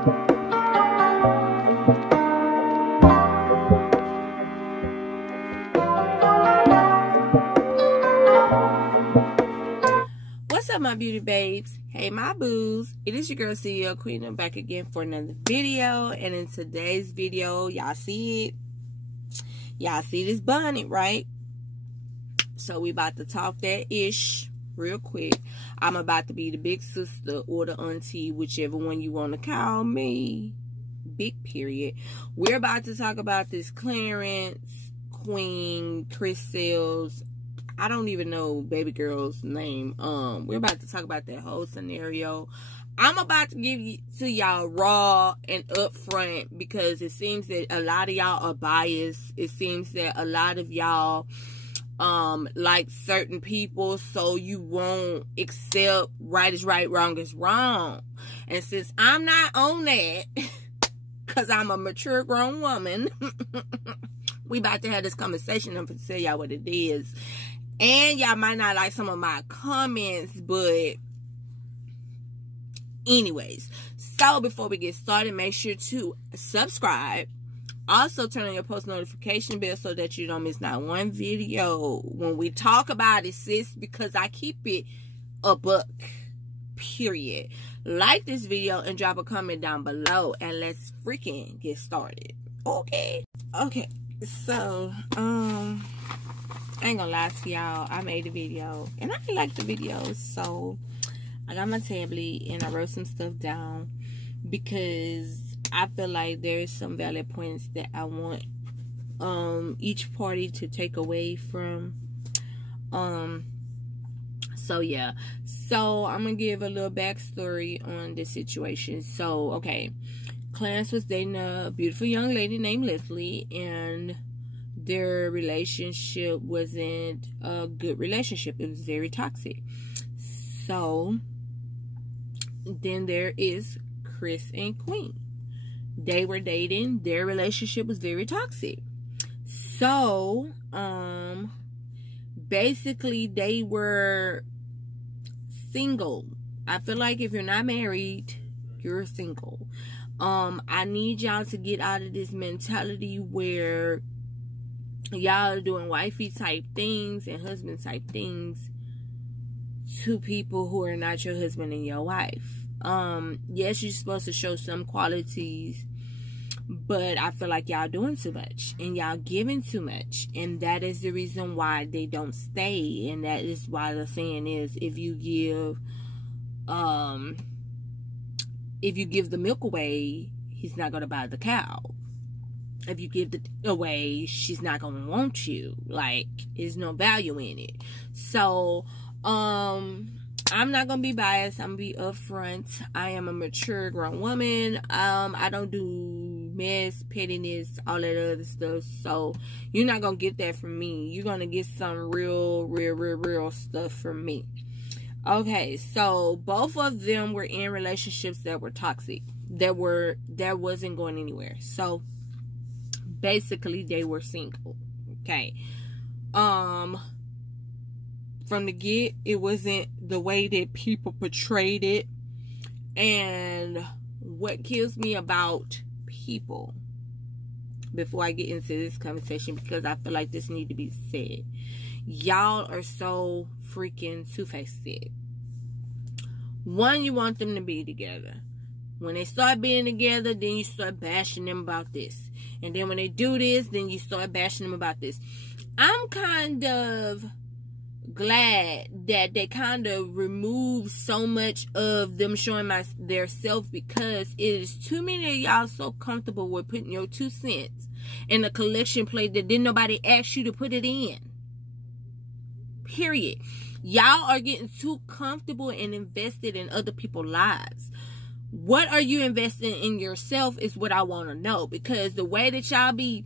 What's up, my beauty babes? Hey, my boos. It is your girl, CEO Queen. I'm back again for another video. And in today's video, y'all see it. Y'all see this bonnet, right? So we about to talk that ish real quick. I'm about to be the big sister or the auntie, whichever one you want to call me. Big period. We're about to talk about this Clarence, Queen, Chris Sales. I don't even know baby girl's name. We're about to talk about that whole scenario. I'm about to give you to y'all raw and upfront because it seems that a lot of y'all are biased. It seems that a lot of y'all like certain people, so you won't accept right is right, wrong is wrong. And since I'm not on that, because I'm a mature grown woman, we about to have this conversation. I'm going to tell y'all what it is. And y'all might not like some of my comments, but anyways. So before we get started, make sure to subscribe. Also turn on your post notification bell so that you don't miss not one video when we talk about it, sis, because I keep it a buck, period. Like this video and drop a comment down below and let's freaking get started. Okay, so I ain't gonna lie to y'all, I made a video and I like the video, so I got my tablet and I wrote some stuff down because I feel like there's some valid points that I want each party to take away from. So yeah, so I'm gonna give a little backstory on this situation. So okay, Clarence was dating a beautiful young lady named Leslie, and their relationship wasn't a good relationship. It was very toxic. So then there is Chris and Queen. They were dating. Their relationship was very toxic. So basically they were single. I feel like if you're not married, you're single. I need y'all to get out of this mentality where y'all are doing wifey type things and husband type things to people who are not your husband and your wife. Yes, you're supposed to show some qualities, but I feel like y'all doing too much and y'all giving too much, and that is the reason why they don't stay. And that is why the saying is, if you give the milk away, he's not gonna buy the cow. If you give it away, she's not gonna want you. Like, there's no value in it. So I'm not gonna be biased. I'm gonna be upfront. I am a mature grown woman. I don't do mess, pettiness, all that other stuff. So you're not gonna get that from me. You're gonna get some real stuff from me. Okay, so both of them were in relationships that were toxic. That wasn't going anywhere. So basically they were single. Okay. From the get, it wasn't the way that people portrayed it. And what kills me about people, before I get into this conversation, because I feel like this need to be said, y'all are so freaking two-faced. One, you want them to be together. When they start being together, then you start bashing them about this. And then when they do this, then you start bashing them about this. I'm kind of glad that they kind of removed so much of them showing their self, because it is too many of y'all so comfortable with putting your 2 cents in a collection plate that didn't nobody ask you to put it in. Period. Y'all are getting too comfortable and invested in other people's lives. What are you investing in yourself is what I want to know, because the way that y'all be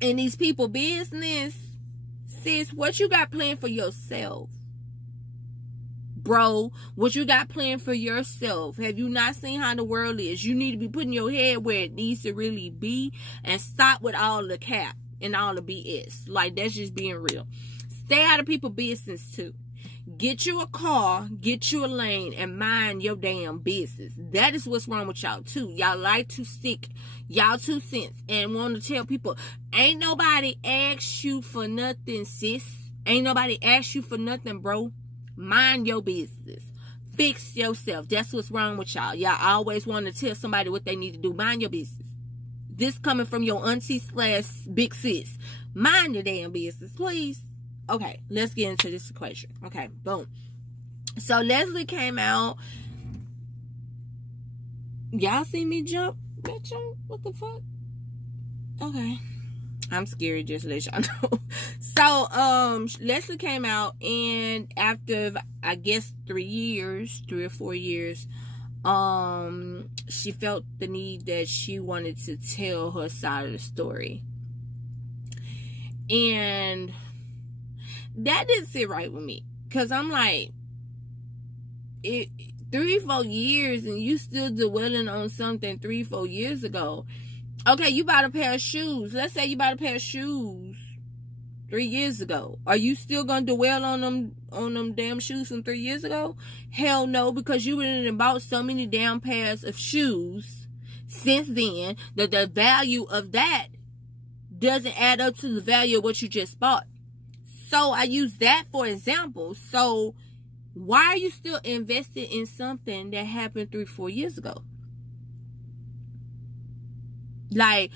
in these people business, sis, what you got planned for yourself? Bro, what you got planned for yourself? Have you not seen how the world is? You need to be putting your head where it needs to really be and stop with all the cap and all the BS. Like, that's just being real. Stay out of people's business too. Get you a car, get you a lane, and mind your damn business. That is what's wrong with y'all too. Y'all like to stick y'all 2 cents and want to tell people, ain't nobody asked you for nothing, sis. Ain't nobody asked you for nothing, bro. Mind your business. Fix yourself. That's what's wrong with y'all. Y'all always want to tell somebody what they need to do. Mind your business. This coming from your auntie / big sis. Mind your damn business, please. Okay, let's get into this equation. Okay, boom. So Leslie came out. Y'all see me jump? Bitch, what the fuck? Okay. I'm scared, just to let y'all know. So, Leslie came out, and after, I guess, 3 or 4 years, she felt the need that she wanted to tell her side of the story. And that didn't sit right with me. Because I'm like, 3-4 years, and you still dwelling on something 3-4 years ago. Okay, you bought a pair of shoes. Let's say you bought a pair of shoes 3 years ago. Are you still gonna dwell on them damn shoes from 3 years ago? Hell no, because you went and bought so many damn pairs of shoes since then that the value of that doesn't add up to the value of what you just bought. So I use that for example. So why are you still invested in something that happened 3-4 years ago? Like,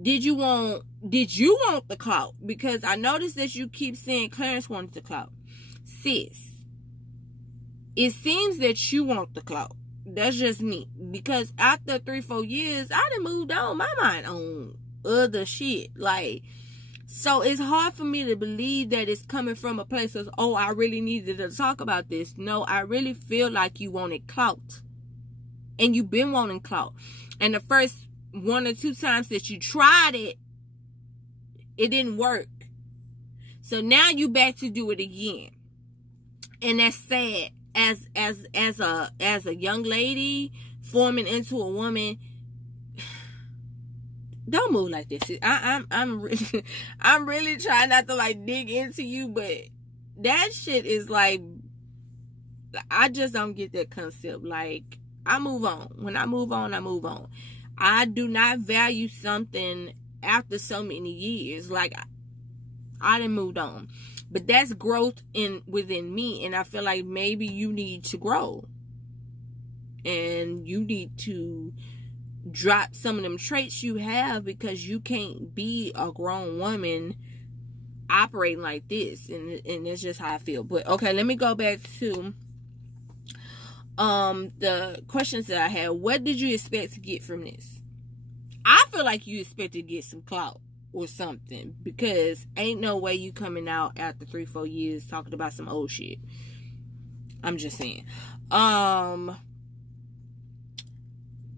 did you want the clout? Because I noticed that you keep saying Clarence wanted the clout. Sis, it seems that you want the clout. That's just me. Because after 3-4 years, I done moved on my mind on other shit. Like, so it's hard for me to believe that it's coming from a place of, oh, I really needed to talk about this. No, I really feel like you wanted clout. And you've been wanting clout. And the first 1 or 2 times that you tried it, it didn't work. So now you back to do it again. And that's sad. As a young lady forming into a woman, don't move like this. I'm really trying not to like dig into you, but that shit is like, I just don't get that concept. Like, I move on. When I move on, I move on. I do not value something after so many years. Like, I done moved on. But that's growth within me. And I feel like maybe you need to grow. And you need to drop some of them traits you have, because you can't be a grown woman operating like this. And that's just how I feel. But okay, let me go back to the questions that I had. What did you expect to get from this? I feel like you expected to get some clout or something, because ain't no way you coming out after 3-4 years talking about some old shit. I'm just saying.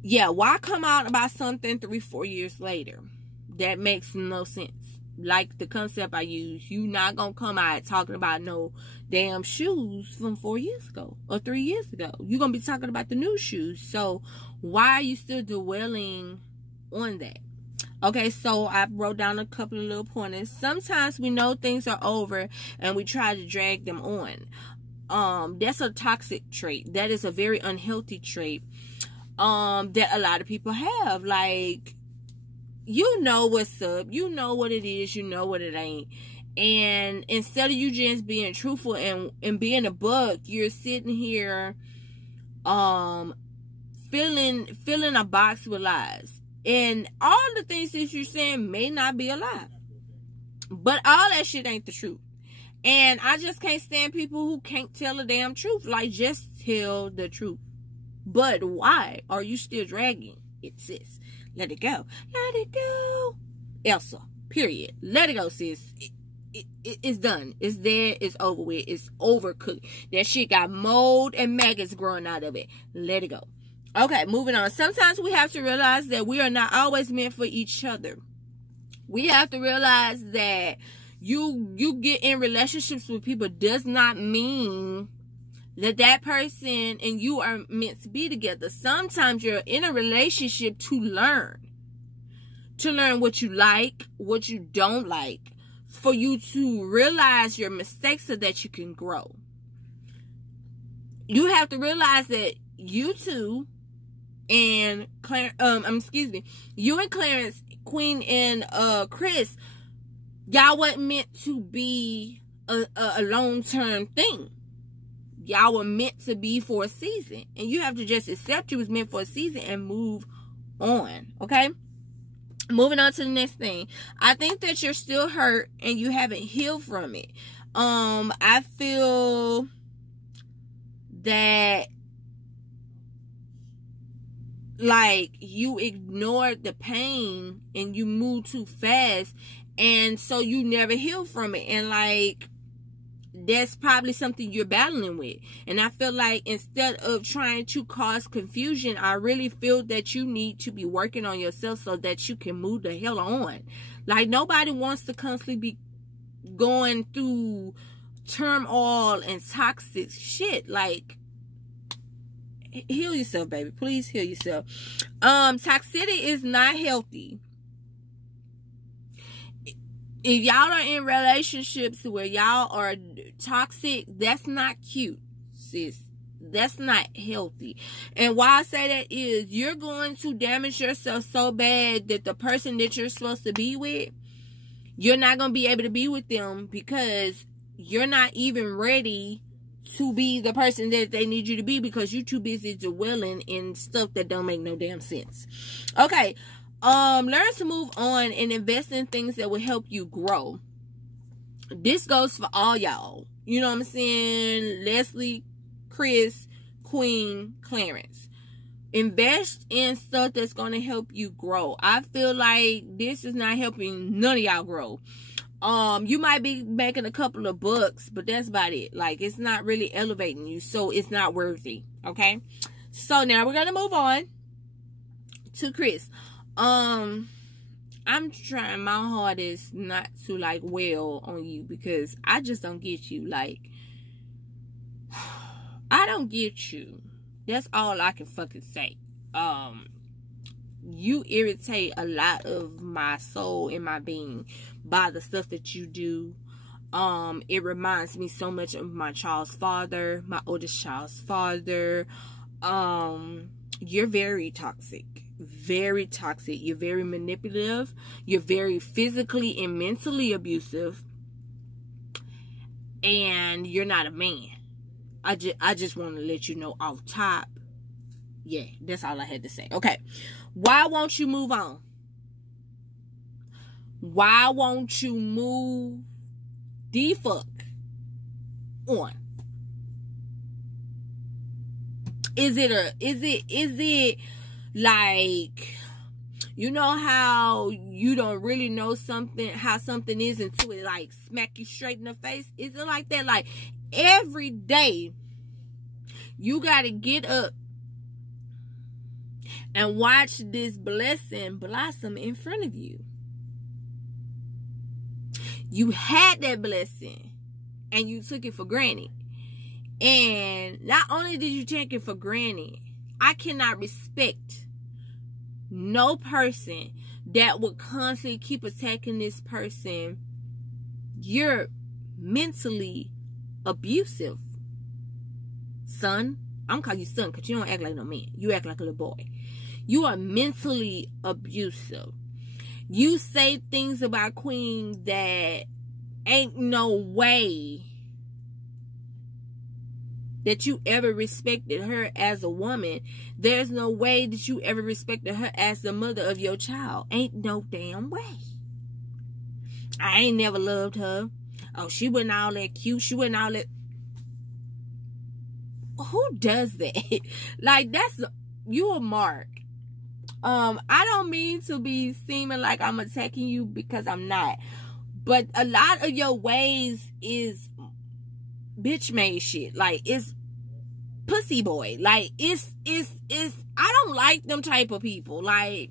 Yeah, why come out about something 3-4 years later? That makes no sense. Like the concept I use, you not gonna come out talking about no damn shoes from 4 years ago or 3 years ago. You're gonna be talking about the new shoes. So why are you still dwelling on that? Okay, so I wrote down a couple of little pointers. Sometimes we know things are over and we try to drag them on. That's a toxic trait. That is a very unhealthy trait that a lot of people have. Like, you know what's up, you know what it is, you know what it ain't. And instead of you just being truthful and being a buck, you're sitting here filling a box with lies. And all the things that you're saying may not be a lie. But all that shit ain't the truth. And I just can't stand people who can't tell the damn truth. Like, just tell the truth. But why are you still dragging it, sis? Let it go. Let it go. Elsa, period. Let it go, sis. It's done. It's there. It's over with. It's overcooked. That shit got mold and maggots growing out of it. Let it go. Okay, moving on. Sometimes we have to realize that we are not always meant for each other. We have to realize that you get in relationships with people does not mean that person and you are meant to be together. Sometimes you're in a relationship to learn what you like, what you don't like, for you to realize your mistakes so that you can grow. you have to realize that you two and you and Clarence, Queen and Chris, y'all wasn't meant to be a long-term thing. Y'all were meant to be for a season, and you have to just accept you was meant for a season and move on. Okay, moving on to the next thing. I think that you're still hurt and you haven't healed from it. I feel that like you ignored the pain and you moved too fast, and so you never healed from it, and like that's probably something you're battling with. And I feel like instead of trying to cause confusion, I really feel that you need to be working on yourself so that you can move the hell on. Like, nobody wants to constantly be going through turmoil and toxic shit. Like, heal yourself, baby. Please heal yourself. Toxicity is not healthy. If y'all are in relationships where y'all are toxic, that's not cute, sis. That's not healthy. And why I say that is you're going to damage yourself so bad that the person that you're supposed to be with, you're not going to be able to be with them because you're not even ready to be the person that they need you to be because you're too busy dwelling in stuff that don't make no damn sense. Okay. Learn to move on and invest in things that will help you grow. This goes for all y'all. You know what I'm saying? Leslie, Chris, Queen, Clarence. Invest in stuff that's going to help you grow. I feel like this is not helping none of y'all grow. You might be making a couple of bucks, but that's about it. Like, it's not really elevating you, so it's not worthy. Okay? So now we're going to move on to Chris. I'm trying my hardest not to like wail on you because I just don't get you. Like, I don't get you. That's all I can fucking say. You irritate a lot of my soul and my being by the stuff that you do. It reminds me so much of my child's father, my oldest child's father. You're very toxic. Very toxic. You're very manipulative. You're very physically and mentally abusive. And you're not a man. I just want to let you know off top. Yeah, that's all I had to say. Okay. Why won't you move on? Why won't you move the fuck on? Is it like, you know how you don't really know something, how something is until it like smack you straight in the face? Is it like that? Like, every day you gotta get up and watch this blessing blossom in front of you. You had that blessing and you took it for granted. And not only did you take it for granted, I cannot respect no person that would constantly keep attacking this person. You're mentally abusive, son. I'm calling you son because you don't act like no man. You act like a little boy. You are mentally abusive. You say things about Queen that ain't no way that you ever respected her as a woman. There's no way that you ever respected her as the mother of your child. Ain't no damn way. I ain't never loved her. Oh, she wasn't all that cute. She wasn't all that. Who does that? Like, that's, you a mark. I don't mean to be seeming like I'm attacking you because I'm not. But a lot of your ways is bitch made shit. Like, it's pussy boy. Like, it's I don't like them type of people. Like,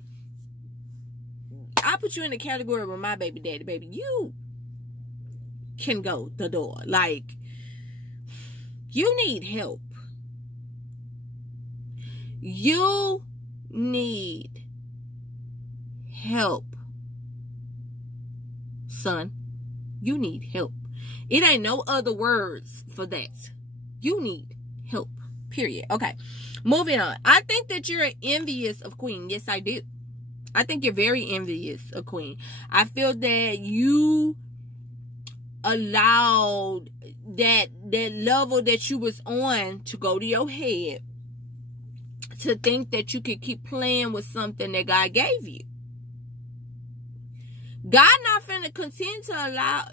I put you in the category with my baby daddy, baby. You can go the door. Like, you need help. You need help, son. You need help. It ain't no other words for that. You need help. Period. Okay. Moving on. I think that you're envious of Queen. Yes, I do. I think you're very envious of Queen. I feel that you allowed that level that you was on to go to your head, to think that you could keep playing with something that God gave you. God not finna continue to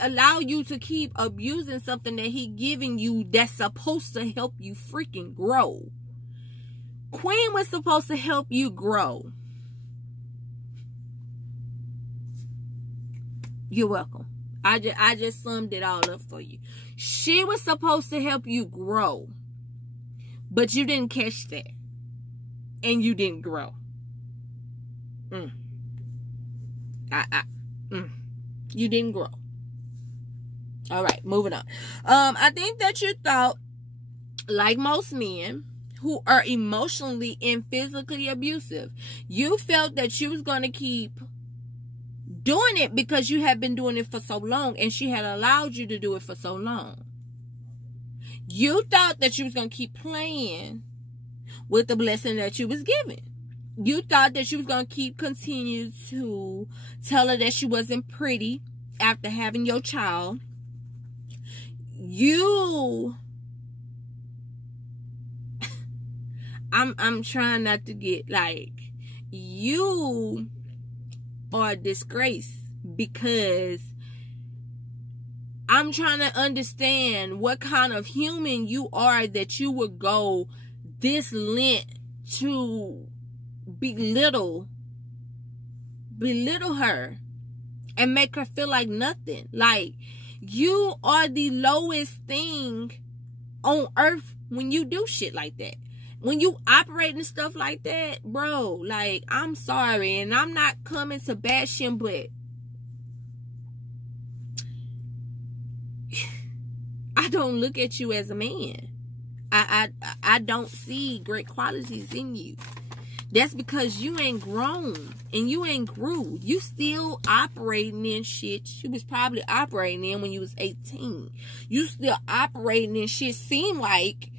allow you to keep abusing something that he giving you that's supposed to help you freaking grow. Queen was supposed to help you grow. You're welcome. I just summed it all up for you. She was supposed to help you grow, but you didn't catch that, and you didn't grow. You didn't grow. All right, moving on. I think that you thought, like most men who are emotionally and physically abusive, you felt that she was going to keep doing it because you had been doing it for so long, and she had allowed you to do it for so long. You thought that you was going to keep playing with the blessing that you was given. You thought that she was going to continue to tell her that she wasn't pretty after having your child. I'm trying not to get like, you are a disgrace, because I'm trying to understand what kind of human you are that you would go this length to belittle her and make her feel like nothing. Like, you are the lowest thing on earth when you do shit like that. When you operate and stuff like that, bro, like, I'm sorry, and I'm not coming to bash him, but I don't look at you as a man. I don't see great qualities in you. That's because you ain't grown and you ain't grew. You still operating in shit you was probably operating in when you was 18. You still operating in shit seem like,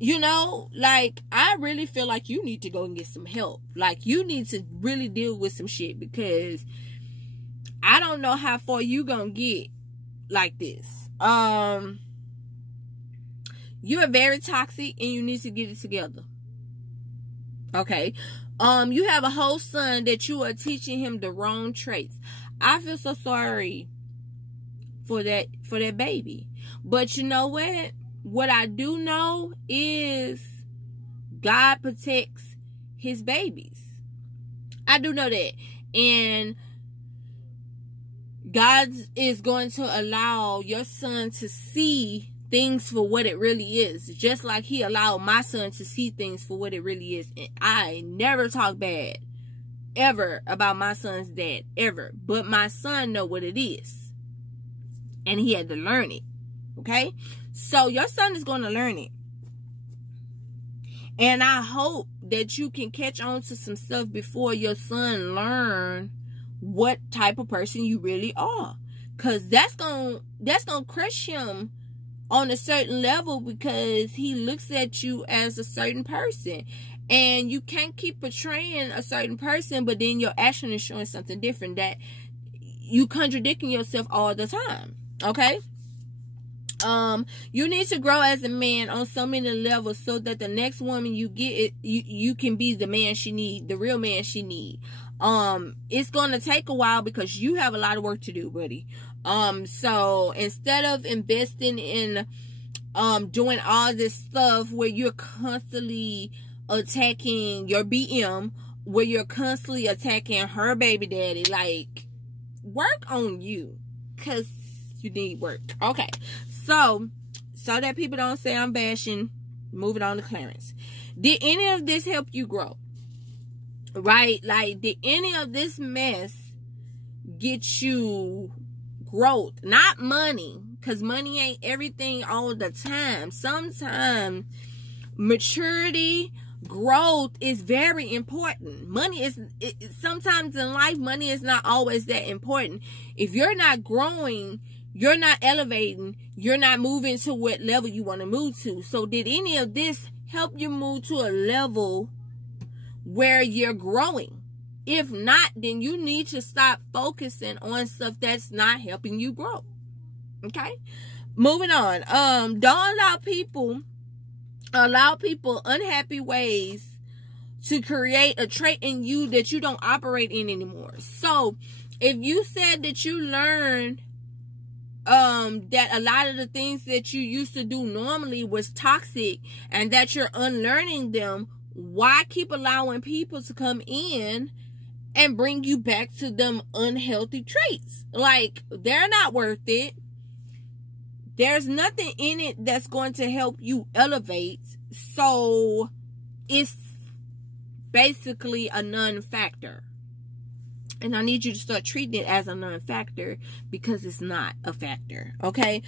you know, like, I really feel like you need to go and get some help. Like, you need to really deal with some shit, because I don't know how far you gonna get like this. You are very toxic and you need to get it together. Okay. You have a whole son that you are teaching him the wrong traits. I feel so sorry for that baby. But you know what? What I do know is God protects his babies. I do know that. And God is going to allow your son to see things for what it really is. Just like he allowed my son to see things for what it really is. And I never talk bad ever about my son's dad. Ever. But my son know what it is. And he had to learn it. Okay? So your son is going to learn it. And I hope that you can catch on to some stuff before your son learn what type of person you really are. Because that's gonna crush him on a certain level, because he looks at you as a certain person. And you can't keep portraying a certain person, but then your action is showing something different. That you contradicting yourself all the time. Okay? You need to grow as a man on so many levels, so that the next woman you get, you can be the man she need, the real man she need. It's gonna take a while because you have a lot of work to do, buddy. So instead of investing in doing all this stuff where you're constantly attacking your BM, where you're constantly attacking her baby daddy, like, work on you, because you need work. Okay, so that people don't say I'm bashing, moving on to Clarence. Did any of this help you grow? Right? Like, did any of this mess get you growth? Not money, because money ain't everything all the time. Sometimes maturity, growth is very important. Money is, sometimes in life, money is not always that important. If you're not growing, you're not elevating. You're not moving to what level you want to move to. So did any of this help you move to a level where you're growing? If not, then you need to stop focusing on stuff that's not helping you grow. Okay? Moving on. Don't allow people unhappy ways to create a trait in you that you don't operate in anymore. So, if you said that you learned that a lot of the things that you used to do normally was toxic and that you're unlearning them, why keep allowing people to come in and bring you back to them unhealthy traits? Like, they're not worth it. There's nothing in it that's going to help you elevate. So, it's basically a non-factor. And I need you to start treating it as a non-factor because it's not a factor. Okay?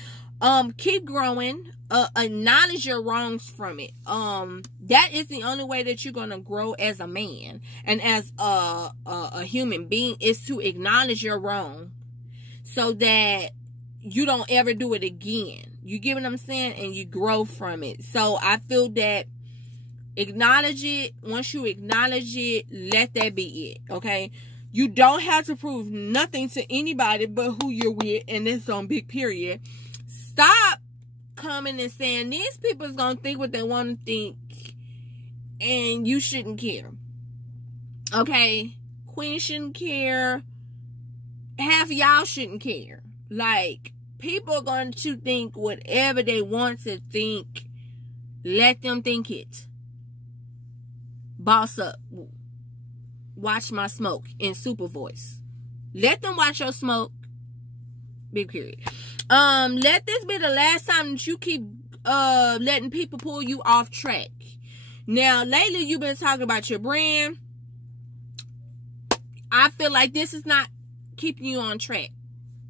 Keep growing. Acknowledge your wrongs from it. That is the only way that you're going to grow as a man and as a human being, is to acknowledge your wrong so that you don't ever do it again. You get what I'm saying? And you grow from it. So I feel that acknowledge it. Once you acknowledge it, let that be it. Okay? You don't have to prove nothing to anybody but who you're with, and it's on big period. Stop coming and saying these people's gonna think what they want to think, and you shouldn't care. Okay? Queen shouldn't care. Half of y'all shouldn't care. Like, people are going to think whatever they want to think. Let them think it. Boss up. Watch my smoke in super voice. Let them watch your smoke. Big period. Let this be the last time that you keep letting people pull you off track. Now, lately you've been talking about your brand. I feel like this is not keeping you on track,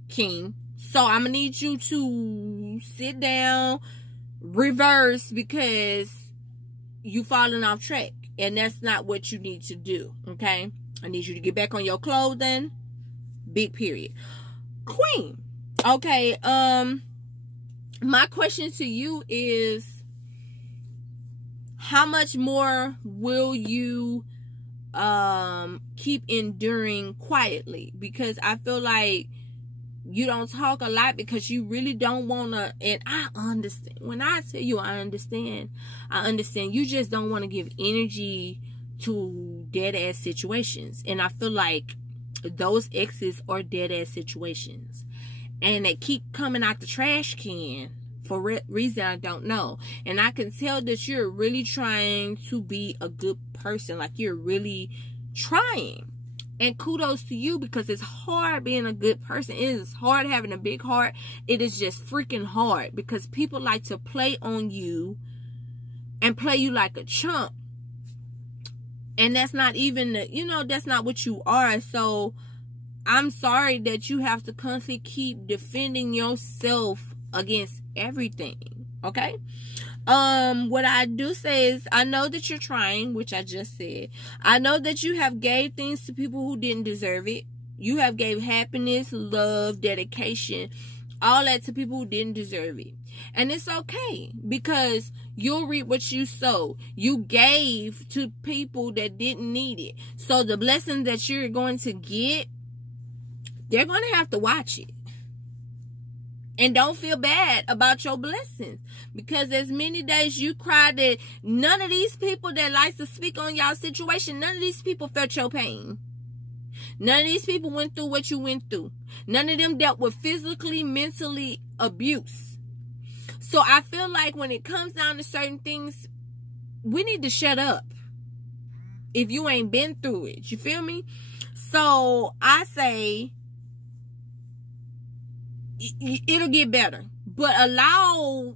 King. So I'm gonna need you to sit down, reverse, because you falling off track. And that's not what you need to do. Okay? I need you to get back on your clothing. Big period. Queen. Okay. My question to you is, how much more will you keep enduring quietly? Because I feel like you don't talk a lot because you really don't want to. And I understand. When I tell you I understand. You just don't want to give energy to dead-ass situations. And I feel like those exes are dead-ass situations. And they keep coming out the trash can for reason I don't know. And I can tell that you're really trying to be a good person. Like, you're really trying. And kudos to you, because it's hard being a good person. It is hard having a big heart. It is just freaking hard because people like to play on you and play you like a chump. And that's not even, that's not what you are. So I'm sorry that you have to constantly keep defending yourself against everything. Okay? What I do say is, I know that you're trying, which I just said. I know that you have gave things to people who didn't deserve it. You have gave happiness, love, dedication, all that to people who didn't deserve it. And it's okay, because you'll reap what you sow. You gave to people that didn't need it. So the blessings that you're going to get, they're going to have to watch it. And don't feel bad about your blessings. Because as many days you cry that none of these people that likes to speak on y'all situation, none of these people felt your pain. None of these people went through what you went through. None of them dealt with physically, mentally abuse. So I feel like when it comes down to certain things, we need to shut up. If you ain't been through it. You feel me? So I say, it'll get better, but allow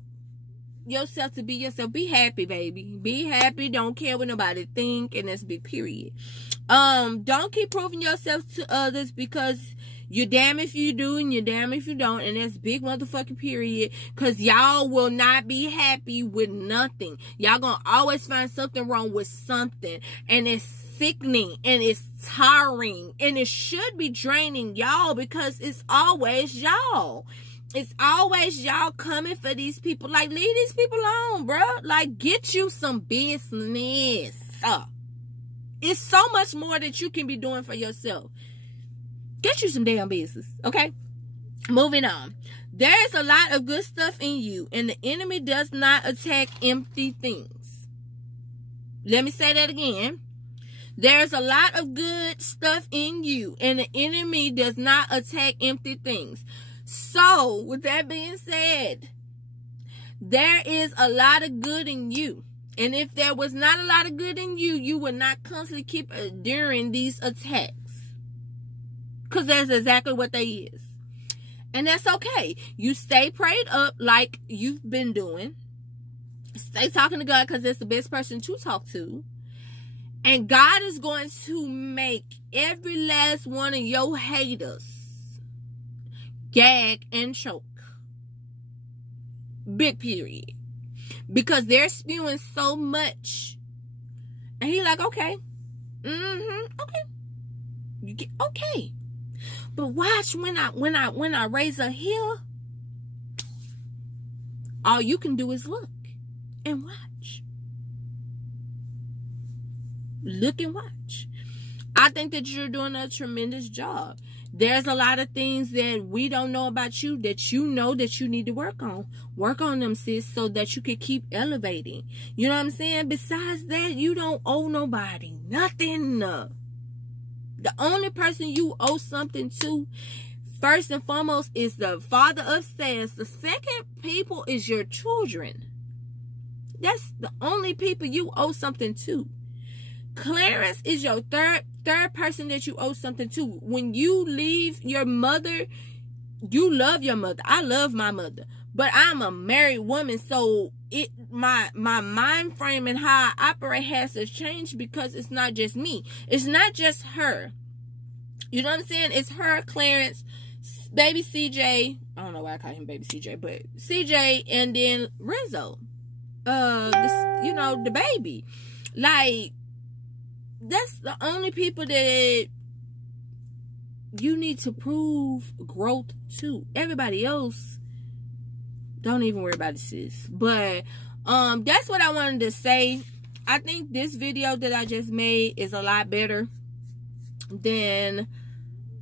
yourself to be yourself. Be happy, baby. Be happy. Don't care what nobody think, and that's big period. Don't keep proving yourself to others, because you're damn if you do and you're damn if you don't, and that's big motherfucking period. Because y'all will not be happy with nothing. Y'all gonna always find something wrong with something, and it's sickening and it's tiring, and it should be draining y'all, because it's always y'all. It's always y'all coming for these people. Like, leave these people alone, bro. Like, get you some business. It's so much more that you can be doing for yourself. Get you some damn business, okay? Moving on. There is a lot of good stuff in you, and the enemy does not attack empty things. Let me say that again. There's a lot of good stuff in you, and the enemy does not attack empty things. So, with that being said, there is a lot of good in you. And if there was not a lot of good in you, you would not constantly keep enduring these attacks. Because that's exactly what they is. And that's okay. You stay prayed up like you've been doing. Stay talking to God because that's the best person to talk to. And God is going to make every last one of your haters gag and choke. Big period. Because they're spewing so much. And he like, okay. Okay. You get okay. But watch when I raise a hill, all you can do is look and watch. Look and watch. I think that you're doing a tremendous job. There's a lot of things that we don't know about you that you know that you need to work on. Work on them, sis, so that you can keep elevating. You know what I'm saying? Besides that, you don't owe nobody nothing. The only person you owe something to, first and foremost, is the Father upstairs. The second people is your children. That's the only people you owe something to. Clarence is your third person that you owe something to. When you leave your mother, you love your mother. I love my mother, but I'm a married woman, so my mind frame and how I operate has to change because it's not just me. It's not just her. You know what I'm saying? It's her, Clarence, baby CJ. I don't know why I call him baby CJ, but CJ, and then Rizzo. The baby. Like, that's the only people that you need to prove growth to. Everybody else, don't even worry about it, sis. But that's what I wanted to say. I think this video that I just made is a lot better than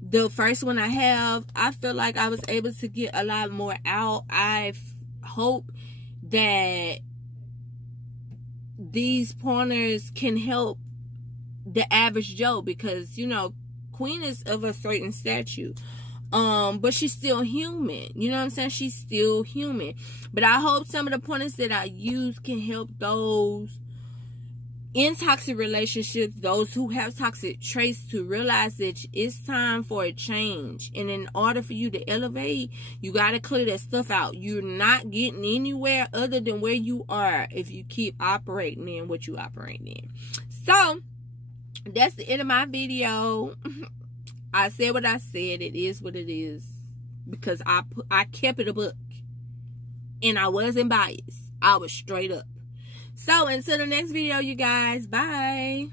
the first one I have. I feel like I was able to get a lot more out. I hope that these pointers can help the average Joe, because, you know, Queen is of a certain stature, but she's still human. You know what I'm saying? She's still human. But I hope some of the pointers that I use can help those in toxic relationships, those who have toxic traits, to realize that it's time for a change. And in order for you to elevate, you got to clear that stuff out. You're not getting anywhere other than where you are if you keep operating in what you operate in. So that's the end of my video. I said what I said. It is what it is, because I kept it a book, and I wasn't biased. I was straight up. So until the next video, you guys, bye.